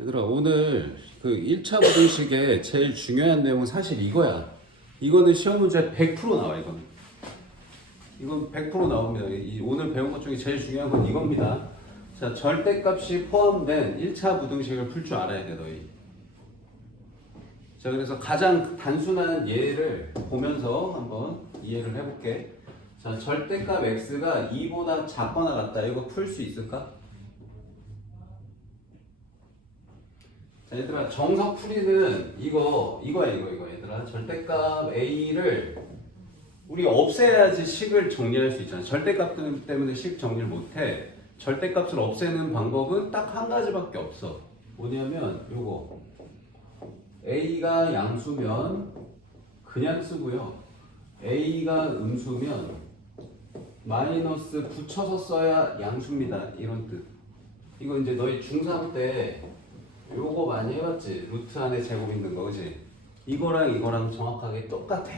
얘들아, 오늘 그 1차 부등식의 제일 중요한 내용은 사실 이거야. 이거는 시험 문제 100% 나와. 이건 100% 나옵니다. 오늘 배운 것 중에 제일 중요한 건 이겁니다. 자, 절대값이 포함된 1차 부등식을 풀 줄 알아야 돼, 너희. 자, 그래서 가장 단순한 예를 보면서 한번 이해를 해볼게. 자, 절대값 x가 2보다 작거나 같다. 이거 풀 수 있을까? 자, 얘들아, 정석풀이는 이거야. 얘들아, 절대값 a를 우리 없애야지 식을 정리할 수 있잖아. 절대값 때문에 식 정리를 못해. 절대값을 없애는 방법은 딱 한 가지밖에 없어. 뭐냐면 요거 a가 양수면 그냥 쓰고요. a가 음수면 마이너스 붙여서 써야 양수입니다. 이런 뜻. 이거 이제 너희 중3 때 요거 많이 해봤지? 루트 안에 제곱 있는 거, 그지? 이거랑 정확하게 똑같아.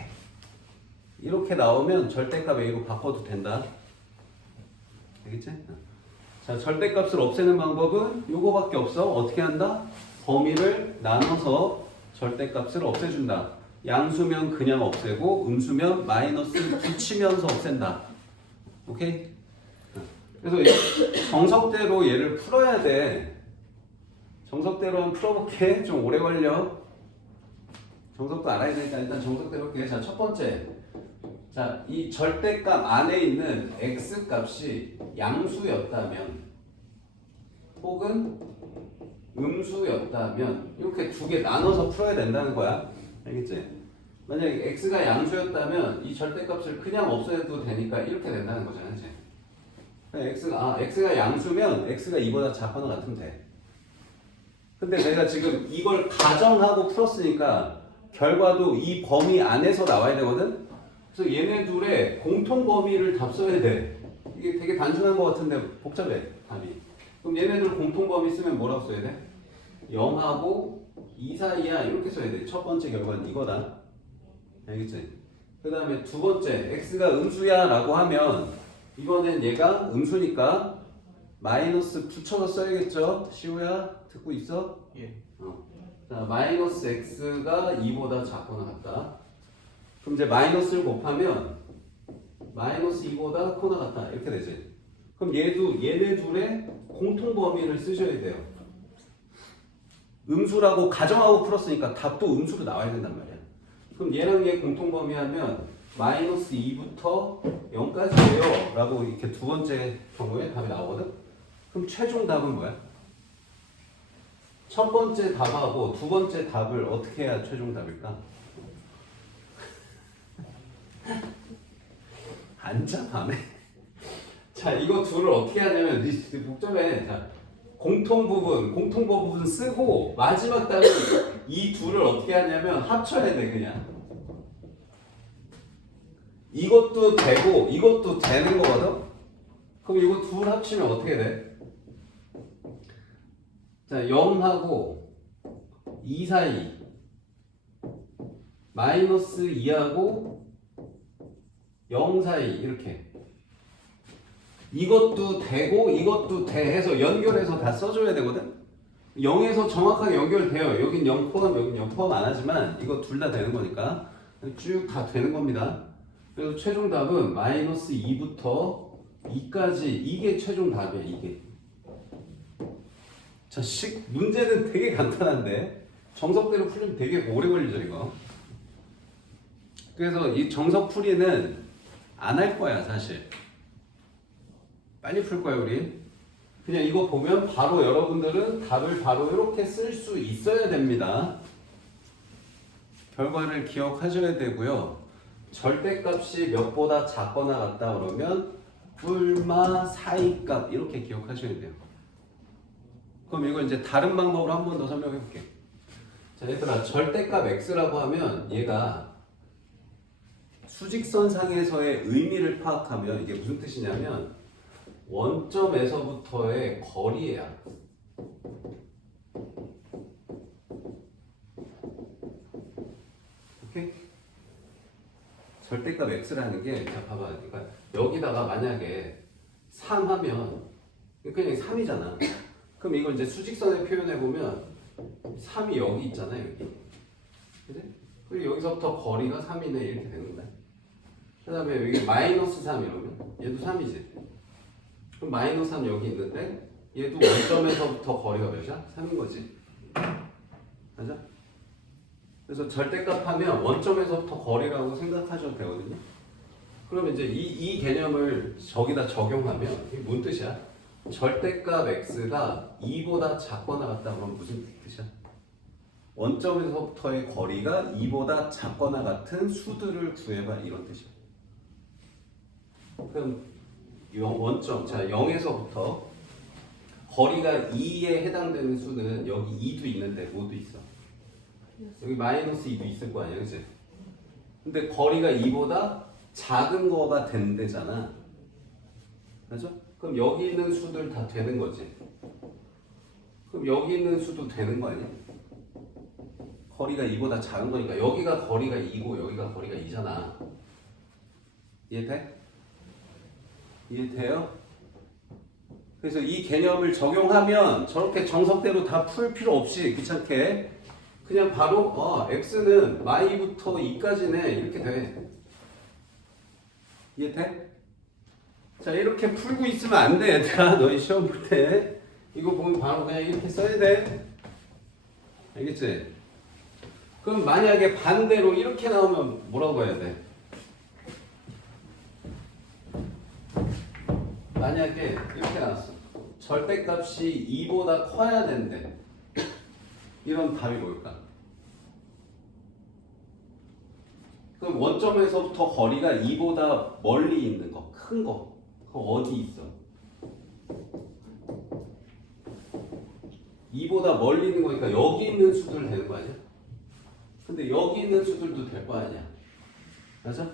이렇게 나오면 절대값 a로 바꿔도 된다. 알겠지? 자, 절대값을 없애는 방법은 요거밖에 없어. 어떻게 한다? 범위를 나눠서 절대값을 없애준다. 양수면 그냥 없애고 음수면 마이너스 붙이면서 없앤다. 오케이? 그래서 정석대로 얘를 풀어야 돼. 정석대로 한번 풀어볼게. 좀 오래 걸려. 정석도 알아야 되니까 일단 정석대로 할게. 자, 첫 번째. 자, 이 절대값 안에 있는 x 값이 양수였다면 혹은 음수였다면 이렇게 두 개 나눠서 풀어야 된다는 거야. 알겠지? 만약에 x가 양수였다면 이 절대값을 그냥 없애도 되니까 이렇게 된다는 거잖아. 그치? x가 양수면 x가 2보다 작거나 같으면 돼. 근데 내가 지금 이걸 가정하고 풀었으니까 결과도 이 범위 안에서 나와야 되거든? 그래서 얘네 둘의 공통 범위를 답써야 돼. 이게 되게 단순한 것 같은데 복잡해, 답이. 그럼 얘네 둘 공통 범위 쓰면 뭐라고 써야 돼? 0하고 2 사이야. 이렇게 써야 돼. 첫 번째 결과는 이거다. 알겠지? 그 다음에 두 번째, x가 음수야 라고 하면 이번엔 얘가 음수니까 마이너스 붙여서 써야겠죠? 시우야 듣고 있어? 예. 자, 마이너스 x가 2보다 작거나 같다. 그럼 이제 마이너스를 곱하면 마이너스 2보다 크거나 같다. 이렇게 되지. 그럼 얘네 둘의 공통 범위를 쓰셔야 돼요. 음수라고 가정하고 풀었으니까 답도 음수로 나와야 된단 말이야. 그럼 얘랑 얘 공통 범위 하면 마이너스 2부터 0까지예요 라고 이렇게 두 번째 경우에 답이 나오거든? 그럼 최종 답은 뭐야? 첫 번째 답하고 두 번째 답을 어떻게 해야 최종 답일까? 앉아 밤에. 자, 이거 둘을 어떻게 하냐면 복잡해. 자, 공통 부분 쓰고 마지막 답은 이 둘을 어떻게 하냐면 합쳐야 돼. 그냥 이것도 되고 이것도 되는 거거든. 그럼 이거 둘 합치면 어떻게 돼? 자, 0하고 2 사이 마이너스 2하고 0 사이 이렇게 이것도 되고 이것도 돼 해서 연결해서 다 써줘야 되거든. 0에서 정확하게 연결돼요. 여긴 0 포함, 여긴 0 포함 안 하지만 이거 둘 다 되는 거니까 쭉 다 되는 겁니다. 그래서 최종 답은 마이너스 2부터 2까지 이게 최종 답이야. 이게. 자, 문제는 되게 간단한데 정석대로 풀리면 되게 오래 걸리죠 이거. 그래서 이 정석풀이는 안 할 거야 사실. 빨리 풀 거야 우리. 그냥 이거 보면 바로 여러분들은 답을 바로 이렇게 쓸 수 있어야 됩니다. 결과를 기억하셔야 되고요. 절대값이 몇보다 작거나 같다 그러면 뿔마 사이값 이렇게 기억하셔야 돼요. 그럼 이걸 이제 다른 방법으로 한 번 더 설명해 볼게. 자, 얘들아, 절대값 x라고 하면 얘가 수직선상에서의 의미를 파악하면 이게 무슨 뜻이냐면 원점에서부터의 거리야. 오케이? 절대값 x라는 게, 자, 봐봐. 그러니까 여기다가 만약에 3 하면 그냥 3이잖아. 그럼 이걸 이제 수직선에 표현해 보면 3이 여기 있잖아요. 여기. 그지? 그리고 여기서부터 거리가 3이네 이렇게 되는 거야. 그 다음에 여기 마이너스 3 이러면 얘도 3이지. 그럼 마이너스 3 여기 있는데 얘도 원점에서부터 거리가 몇이야? 3인 거지. 맞아? 그래서 절대값 하면 원점에서부터 거리라고 생각하셔도 되거든요. 그러면 이제 이 개념을 저기다 적용하면 이게 뭔 뜻이야? 절대값 x가 2보다 작거나 같다 그러면 무슨 뜻이야? 원점에서부터의 거리가 2보다 작거나 같은 수들을 구해봐 이런 뜻이야. 그럼 원점, 자 0에서부터 거리가 2에 해당되는 수는 여기 2도 있는데 뭐도 있어? 여기 마이너스 2도 있을 거 아니야, 그치? 근데 거리가 2보다 작은 거가 된대잖아. 맞아? 그럼 여기 있는 수들 다 되는 거지. 그럼 여기 있는 수도 되는 거 아니야? 거리가 2보다 작은 거니까 여기가 거리가 2고 여기가 거리가 2잖아. 이해돼? 이해돼요? 그래서 이 개념을 적용하면 저렇게 정석대로 다 풀 필요 없이 귀찮게 그냥 바로 x는 y부터 2까지네 이렇게 돼. 이해돼? 자 이렇게 풀고 있으면 안 돼 얘들아. 너희 시험 볼 때 이거 보면 바로 그냥 이렇게 써야 돼. 알겠지? 그럼 만약에 반대로 이렇게 나오면 뭐라고 해야 돼? 만약에 이렇게 나왔어. 절대값이 2보다 커야 된대. 이런 답이 뭘까? 그럼 원점에서부터 거리가 2보다 멀리 있는 거, 큰 거. 그럼 어디 있어? 2보다 멀리 있는 거니까 여기 있는 수들 되는 거 아니야? 근데 여기 있는 수들도 될 거 아니야? 맞아?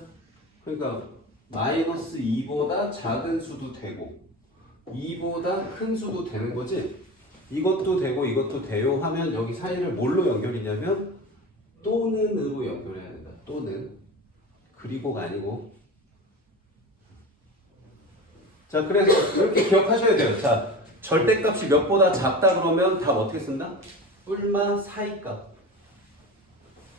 그러니까 마이너스 2보다 작은 수도 되고 2보다 큰 수도 되는 거지? 이것도 되고 이것도 돼요 하면 여기 사이를 뭘로 연결이냐면 또는으로 연결해야 된다. 또는 그리고가 아니고. 자 그래서 이렇게 기억하셔야 돼요. 자 절대값이 몇보다 작다 그러면 답 어떻게 쓴다? 뿔마 사이값.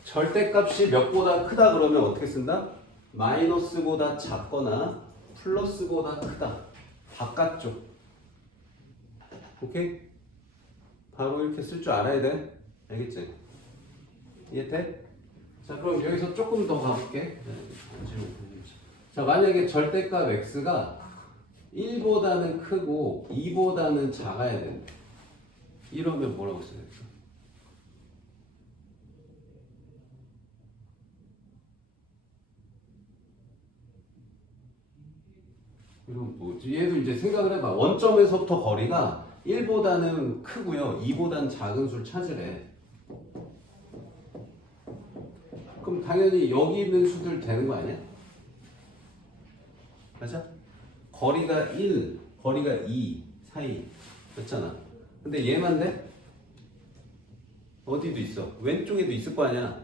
절대값이 몇보다 크다 그러면 어떻게 쓴다? 마이너스보다 작거나 플러스보다 크다. 바깥쪽. 오케이? 바로 이렇게 쓸 줄 알아야 돼. 알겠지? 이해돼? 자 그럼 여기서 조금 더 가볼게. 자 만약에 절대값 x가 1보다는 크고 2보다는 작아야 된다. 이러면 뭐라고 써야 될까? 이건 뭐지? 얘도 이제 생각을 해봐. 원점에서부터 거리가 1보다는 크고요. 2보다는 작은 수를 찾으래. 그럼 당연히 여기 있는 수들 되는 거 아니야? 맞아? 거리가 1, 거리가 2 사이 였잖아. 근데 얘만 돼? 어디도 있어? 왼쪽에도 있을 거 아니야?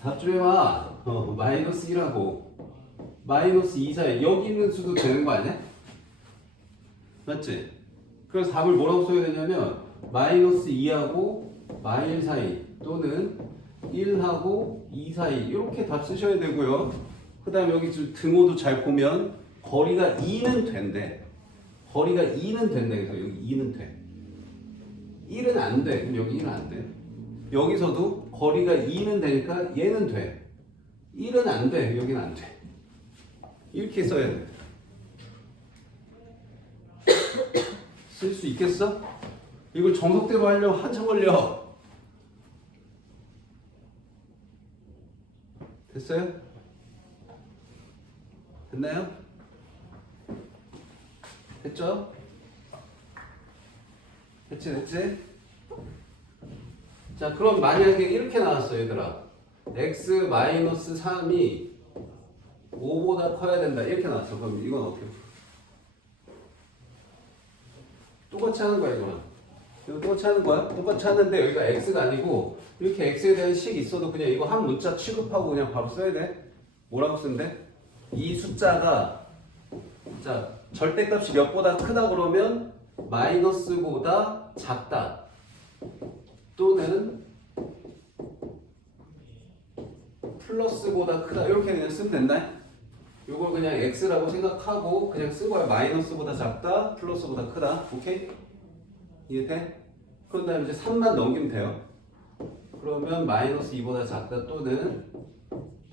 답 좀 해봐. 마이너스 1하고 마이너스 2 사이 여기 있는 수도 되는 거 아니야? 맞지? 그래서 답을 뭐라고 써야 되냐면 마이너스 2하고 마일 사이 또는 1하고 2 사이 이렇게 답 쓰셔야 되고요. 그 다음에 여기 등호도 잘 보면 거리가 2는 된대. 거리가 2는 된대. 그래서 여기 2는 돼. 1은 안 돼. 그럼 여기 1은 안 돼. 여기서도 거리가 2는 되니까 얘는 돼. 1은 안 돼. 여기는 안 돼. 이렇게 써야 돼. 쓸 수 있겠어? 이걸 정석대로 하려면 한참 걸려. 됐어요? 됐나요? 됐죠? 됐지? 자 그럼 만약에 이렇게 나왔어 얘들아. x-3이 5보다 커야 된다 이렇게 나왔어. 그럼 이건 어떻게? 똑같이 하는 거야 이거는. 이거 똑같이 하는 거야? 똑같이 하는데 여기가 x가 아니고 이렇게 x에 대한 식이 있어도 그냥 이거 한 문자 취급하고 그냥 바로 써야 돼. 뭐라고 쓴대? 이 숫자가 자 절대값이 몇보다 크다 그러면 마이너스보다 작다 또는 플러스보다 크다 이렇게 그냥 쓰면 된다. 요걸 그냥 x라고 생각하고 그냥 쓴 거야. 마이너스보다 작다 플러스보다 크다. 오케이? 이해돼? 그런 다음에 이제 3만 넘기면 돼요. 그러면 마이너스 2보다 작다 또는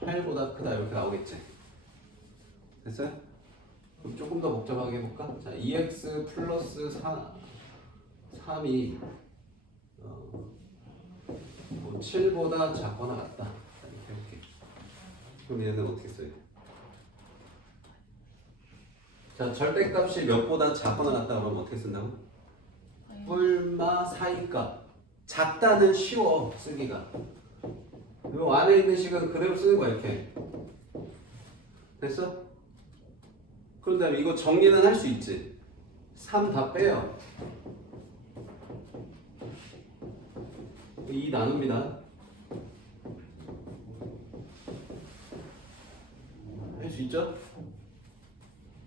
8보다 크다 이렇게 나오겠지. 됐어요? 그럼 조금 더 복잡하게 해볼까? 자, 2x 플러스 3이 7보다 작거나 같다. 자, 이렇게 해볼게. 그럼 얘는 어떻게 써요? 자, 절대값이 몇보다 작거나 같다 그러면 어떻게 쓴다고? 뿔마 사이값. 작다는 쉬워 쓰기가. 요 안에 있는 식은 그대로 쓰는 거야 이렇게. 됐어? 그런 다음에 이거 정리는 할 수 있지. 3 다 빼요. 2 나눕니다. 할 수 있죠?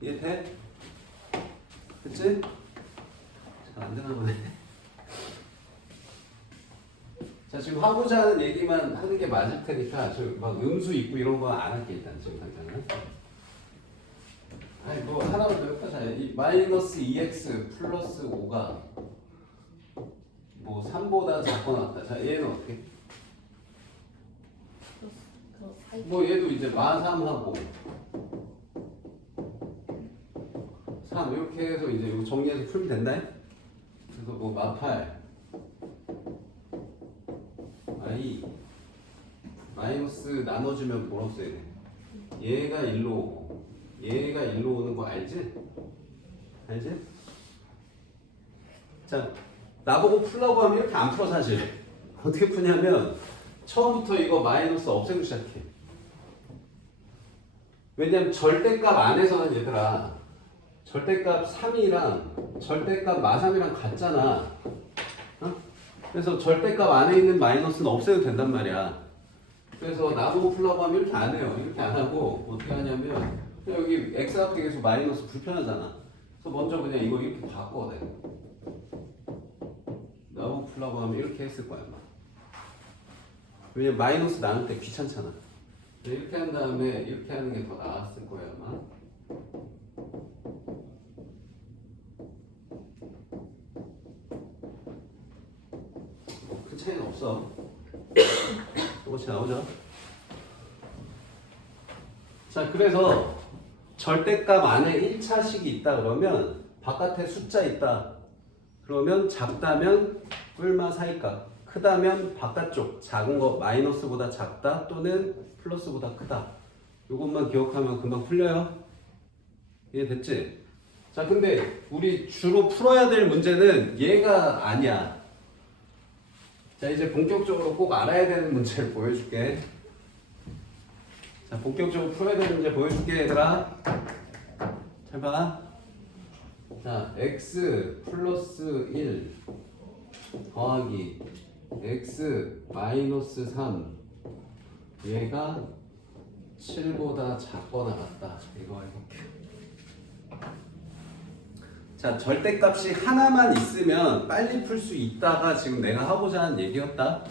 이해돼? 됐지? 잘 안 되나 보네. 자, 지금 하고자 하는 얘기만 하는 게 맞을 테니까 저 막 음수 있고 이런 거 안 할게 일단 지금 당장은. 아니 뭐 하나만 더 해봐. 자, 이 마이너스 2x 플러스 5가 뭐 3보다 작거나 같다. 자, 얘는 어떻게? 뭐 얘도 이제 마3하고 3 이렇게 해서 이제 이거 정리해서 풀면 된다. 그래서 뭐 마8 i 마이너스 나눠주면 뭐라고 써야 돼? 얘가 1로 오고 얘가 1로 오는 거 알지? 알지? 자, 나보고 풀라고 하면 이렇게 안 풀어 사실. 어떻게 푸냐면 처음부터 이거 마이너스 없애고 시작해. 왜냐면 절대값 안에서는 얘들아 절대값 3이랑 절대값 마3이랑 같잖아. 어? 그래서 절대값 안에 있는 마이너스는 없애도 된단 말이야. 그래서 나보고 풀라고 하면 이렇게 안 해요. 이렇게 안 하고 어떻게 하냐면 여기 x 앞에 계속 마이너스 불편하잖아. 그래서 먼저 그냥 이거 이렇게 바꿔 내가. 나보고 풀라고 하면 이렇게 했을 거야 아마. 왜냐면 마이너스 나눌 때 귀찮잖아. 이렇게 한 다음에 이렇게 하는 게 더 나았을 거야 아마. 큰 차이는 없어. 똑같이 나오죠. 자, 그래서 절대값 안에 1차식이 있다 그러면 바깥에 숫자 있다 그러면 작다면 뿔마 사이값, 크다면 바깥쪽 작은 거 마이너스보다 작다 또는 플러스보다 크다. 이것만 기억하면 금방 풀려요. 이해됐지? 자, 근데 우리 주로 풀어야 될 문제는 얘가 아니야. 자, 이제 본격적으로 꼭 알아야 되는 문제를 보여줄게. 자, 본격적으로 풀어야 되는 문제 보여줄게, 얘들아. 잘 봐. 자, x 플러스 1 더하기 x 마이너스 3 얘가 7보다 작거나 같다. 이거 해볼게. 자, 절대값이 하나만 있으면 빨리 풀 수 있다가 지금 내가 하고자 하는 얘기였다.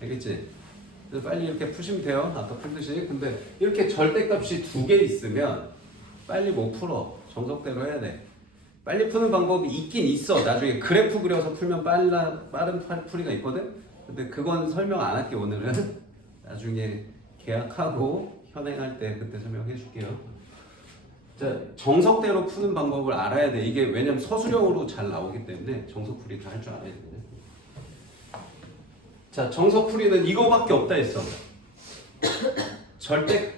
알겠지? 그래서 빨리 이렇게 푸시면 돼요. 아까 풀듯이. 근데 이렇게 절대값이 2개 있으면 빨리 못 풀어. 정석대로 해야 돼. 빨리 푸는 방법이 있긴 있어. 나중에 그래프 그려서 풀면 빠른 풀이가 있거든? 근데 그건 설명 안 할게 오늘은. 나중에 계약하고 현행할 때 그때 설명해 줄게요. 자, 정석대로 푸는 방법을 알아야 돼. 이게 왜냐면 서술형으로 잘 나오기 때문에 정석풀이 다 할 줄 알아야 돼. 자, 정석풀이는 이거밖에 없다 했어. 절대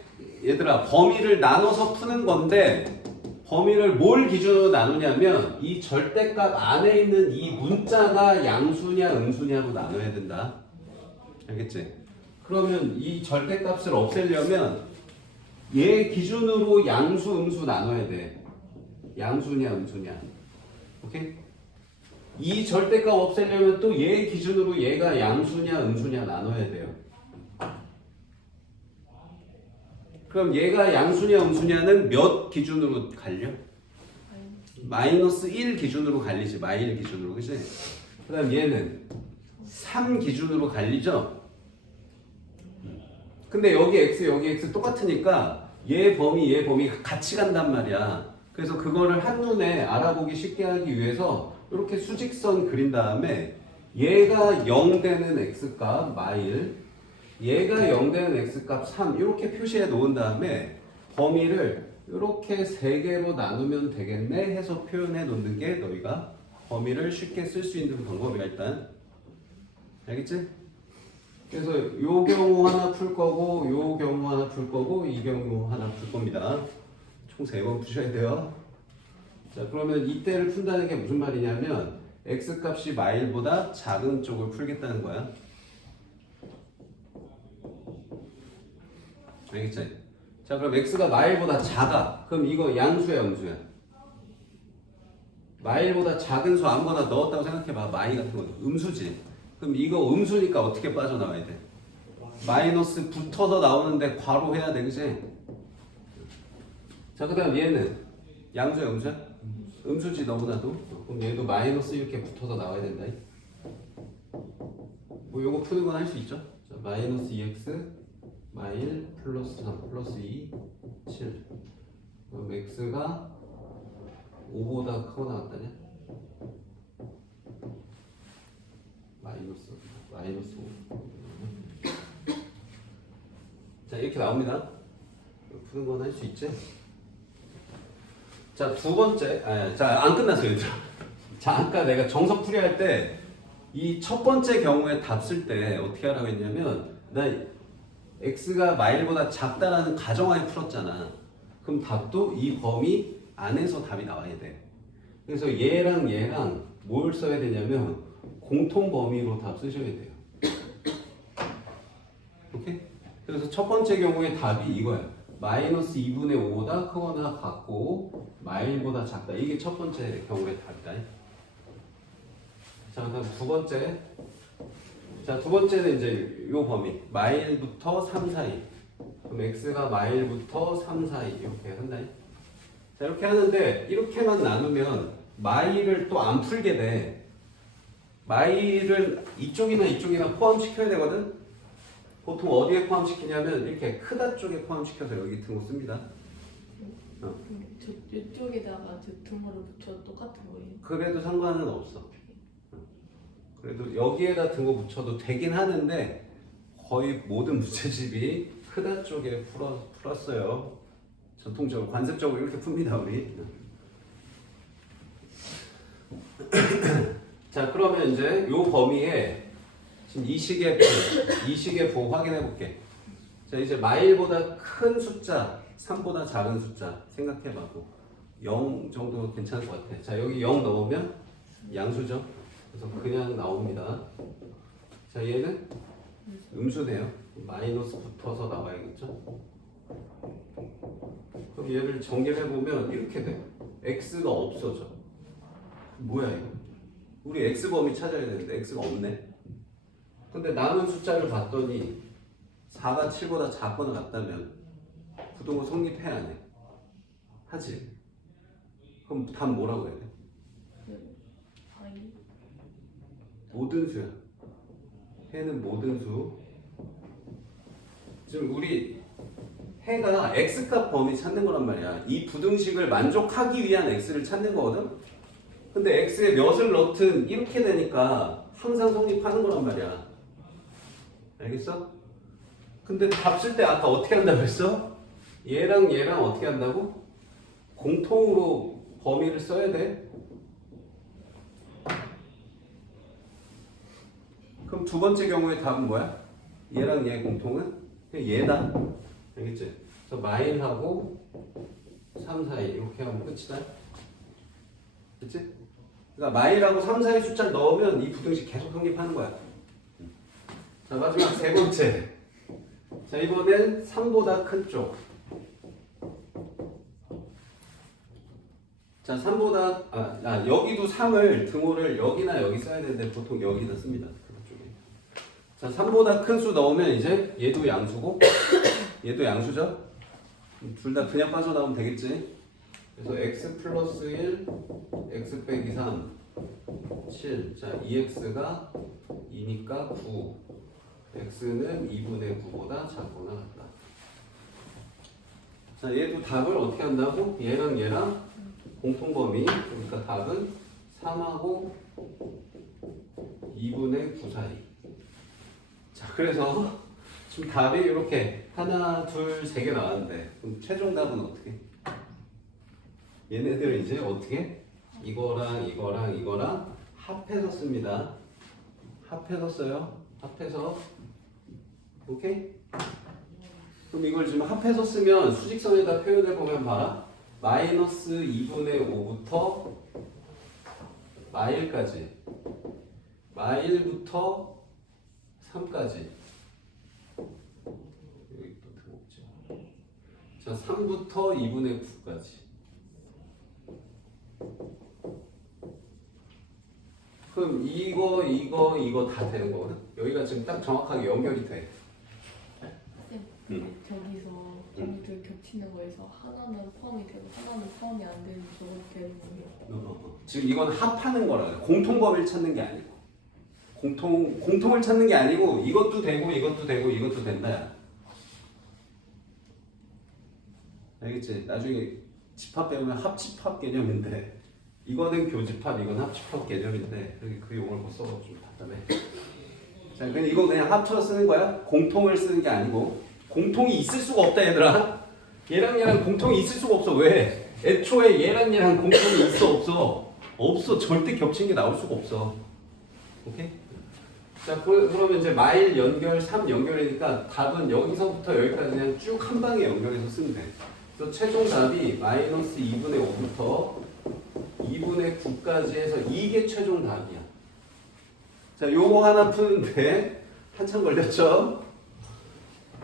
얘들아 범위를 나눠서 푸는 건데 범위를 뭘 기준으로 나누냐면 이 절대값 안에 있는 이 문자가 양수냐 음수냐로 나눠야 된다. 알겠지? 그러면 이 절대값을 없애려면 얘 기준으로 양수 음수 나눠야 돼. 양수냐 음수냐. 오케이? 이 절대값 없애려면 또 얘 기준으로 얘가 양수냐 음수냐 나눠야 돼요. 그럼 얘가 양수냐 음수냐는 몇 기준으로 갈려? 마이너스 1 기준으로 갈리지. 마일 기준으로. 그치? 그 다음 얘는 3 기준으로 갈리죠? 근데 여기 x 똑같으니까 얘 범위가 같이 간단 말이야. 그래서 그거를 한눈에 알아보기 쉽게 하기 위해서 이렇게 수직선 그린 다음에 얘가 0 되는 x값 마일, 얘가 0 되는 x값 3 이렇게 표시해 놓은 다음에 범위를 이렇게 3개로 나누면 되겠네 해서 표현해 놓는 게 너희가 범위를 쉽게 쓸 수 있는 방법이야 일단. 알겠지? 그래서 요 경우 하나 풀 거고 요 경우 하나 풀 거고 이 경우 하나 풀 겁니다. 총 3번 푸셔야 돼요. 자 그러면 이때를 푼다는 게 무슨 말이냐면 x값이 마일보다 작은 쪽을 풀겠다는 거야. 알겠지? 자 그럼 x가 마일보다 작아. 그럼 이거 양수야 음수야? 마일보다 작은 수 아무거나 넣었다고 생각해봐. 마이 같은 거 음수지. 그럼 이거 음수니까 어떻게 빠져나와야 돼? 마이너스 붙어서 나오는데 괄호 해야 돼, 그치? 자, 그 다음 얘는 양수야, 음수야? 음수지, 너보다도. 그럼 얘도 마이너스 이렇게 붙어서 나와야 된다. 뭐 요거 푸는 건 할 수 있죠? 자, 마이너스 2x 마일 플러스 3 플러스 2 7. 그럼 x가 5보다 크거나 같다냐? 마이너스 5. 자 이렇게 나옵니다. 푸는 건 할 수 있지? 자 두 번째, 자 안 끝났어요 얘들아. 자 아까 내가 정석풀이 할 때 이 첫 번째 경우에 답 쓸 때 어떻게 하라고 했냐면 나 x가 마일보다 작다라는 가정하에 풀었잖아. 그럼 답도 이 범위 안에서 답이 나와야 돼. 그래서 얘랑 뭘 써야 되냐면 공통 범위로 답 쓰셔야 돼요. 오케이? 그래서 첫 번째 경우에 답이 이거야. 마이너스 2분의 5보다 크거나 같고 마일보다 작다. 이게 첫 번째 경우의 답이다. 자, 그다음 두 번째. 자, 두 번째는 이제 요 범위. 마일부터 3 사이. 그럼 x가 마일부터 3 사이 이렇게 한다. 자, 이렇게 하는데 이렇게만 나누면 마일을 또 안 풀게 돼. 마일을 이쪽이나 포함시켜야 되거든. 보통 어디에 포함시키냐면 이렇게 크다 쪽에 포함시켜서 여기 등호 씁니다. 이쪽에다가 등호를 붙여 똑같은 거예요? 그래도 상관은 없어. 그래도 여기에다 등호 붙여도 되긴 하는데 거의 모든 문제집이 크다 쪽에 풀었어요. 전통적으로 관습적으로 이렇게 풉니다 우리. 자 그러면 이제 요 범위에 지금 이 식의 부 확인해 볼게. 자 이제 마일보다 큰 숫자 3보다 작은 숫자 생각해 봐도 0 정도 괜찮을 것 같아. 자 여기 0 넣으면 양수죠. 그래서 그냥 나옵니다. 자 얘는 음수네요. 마이너스 붙어서 나와야겠죠. 그럼 얘를 정리를 해보면 이렇게 돼. x가 없어져. 뭐야 이거? 우리 x범위 찾아야 되는데 x가 없네. 근데 남은 숫자를 봤더니 4가 7보다 작거나 같다면 부동호 성립해 안 해? 하지? 그럼 답 뭐라고 해야 돼? 모든 수야. 해는 모든 수. 지금 우리 해가 x값 범위 찾는 거란 말이야. 이 부등식을 만족하기 위한 x를 찾는 거거든? 근데 x에 몇을 넣든 이렇게 되니까 항상 성립하는 거란 말이야. 알겠어? 근데 답 쓸 때 아까 어떻게 한다고 했어? 얘랑 어떻게 한다고? 공통으로 범위를 써야 돼. 그럼 두 번째 경우의 답은 뭐야? 얘랑 얘 공통은? 그냥 얘다. 알겠지? 그래서 마일하고 3 사이 이렇게 하면 끝이다. 그치? 그러니까 마일하고 3 사이 숫자를 넣으면 이 부등식 계속 성립하는 거야. 자 마지막 세 번째. 자 이번엔 3보다 큰 쪽. 자 3보다 여기도 3을 등호를 여기나 여기 써야 되는데 보통 여기다 씁니다. 자 3보다 큰 수 넣으면 이제 얘도 양수고 얘도 양수죠? 둘 다 그냥 빠져나오면 되겠지? 그래서 x 플러스 1 x 빼기 3 7. 자, 2x가 2니까 9. x는 2분의 9보다 작거나 같다. 자, 얘도 답을 어떻게 한다고? 얘랑 얘랑 공통범위. 그러니까 답은 3하고 2분의 9 사이. 자, 그래서 지금 답이 이렇게 하나, 둘, 세 개 나왔는데 그럼 최종 답은 어떻게? 얘네들 이제 어떻게? 이거랑 이거랑 이거랑 합해서 씁니다. 합해서 써요. 합해서. 오케이? 그럼 이걸 지금 합해서 쓰면 수직선에다 표현해 보면 봐라. 마이너스 2분의 5부터 마일까지. 마일부터 3까지. 여기 또 들어오죠. 자, 3부터 2분의 9까지. 그럼 이거 다 되는 거거든? 여기가 지금 딱 정확하게 연결이 돼. 쌤, 저기서 범위들 겹치는 거에서 하나는 포함이 되고 하나는 포함이 안 되는 저렇게 되는 거예요. 지금 이건 합하는 거라 그래. 공통범위를 찾는 게 아니고. 공통을 찾는 게 아니고 이것도 되고 이것도 되고 이것도 된다. 알겠지? 나중에 집합 배우면 합집합 개념인데 이거는 교집합, 이건 합집합 개념인데 여기 그 용어를 못 써서 좀 답답해. 자, 그냥 이거 그냥 합쳐 쓰는 거야. 공통을 쓰는 게 아니고. 공통이 있을 수가 없다 얘들아. 얘랑 얘랑 공통이 있을 수가 없어. 왜? 애초에 얘랑 얘랑 공통이 있어 없어? 없어. 절대 겹친 게 나올 수가 없어. 오케이? 자, 그러면 이제 마일 연결, 3 연결이니까 답은 여기서부터 여기까지 그냥 쭉 한 방에 연결해서 쓰면 돼. 그래서 최종 답이 마이너스 2분의 5부터 2분의 9까지 해서 이게 최종 답이야. 자, 요거 하나 푸는데 한참 걸렸죠?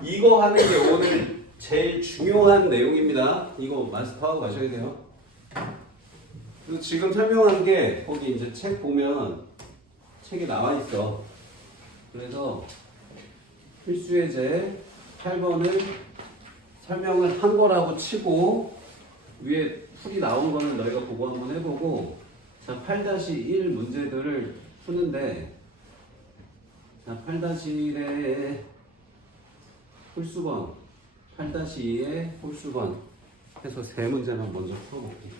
이거 하는 게 오늘 제일 중요한 내용입니다. 이거 마스터하고 가셔야 돼요. 그리고 지금 설명한 게 거기 이제 책 보면 책에 나와 있어. 그래서 필수예제 8번을 설명을 한 거라고 치고 위에 풀이 나온 거는 너희가 보고 한번 해보고 자 8-1 문제들을 푸는데 자 8-1의 홀수번 8-2의 홀수번 해서 세 문제만 먼저 풀어볼게요.